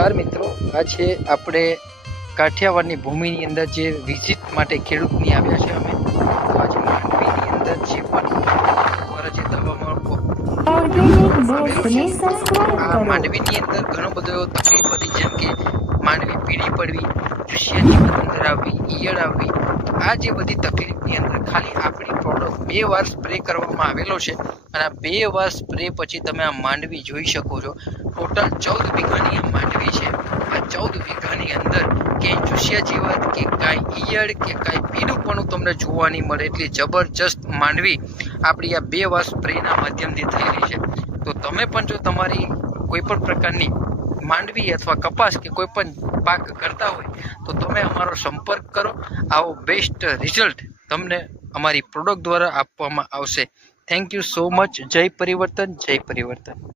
નમસ્કાર મિત્રો, આજે આપણે કાઠિયાવાડની ભૂમિની અંદર જે વિઝિટ માટે ખેડૂતની આવ્યા છે અમે. તો આજે માંડવીની અંદર જે પણ દ્વારા જે દવામાં આ માંડવીની અંદર ઘણો બધો એવો તકલીફ હતી, જેમ કે માંડવી પીળી પડવી, ચૂસિયાની અંદર આવવી, ઈયળ આવવી. આ જે બધી તકલીફની અંદર ખાલી આપણી પ્રોડક્ટ 2 વાર સ્પ્રે કરવામાં આવેલો છે અને આ 2 વાર સ્પ્રે પછી તમે આ માંડવી જોઈ શકો છો. ટોટલ 14 વીઘાની આ માંડવી છે. આ 14 વીઘાની અંદર કે ચૂસિયા જીવાત કે કાંઈ ઈયળ કે કાંઈ પીળું પણ તમને જોવા નહીં મળે. એટલી જબરજસ્ત માંડવી આપણી આ 2 વાર સ્પ્રેના માધ્યમથી થયેલી છે. તો તમે પણ જો તમારી કોઈ પણ પ્રકારની માંડવી અથવા કપાસ કે કોઈ પણ પાક કરતા હોય તો તમે અમારો સંપર્ક કરો. આવો બેસ્ટ રિઝલ્ટ તમને અમારી પ્રોડક્ટ દ્વારા આપવામાં આવશે. Thank you so much. જય પરિવર્તન, જય પરિવર્તન.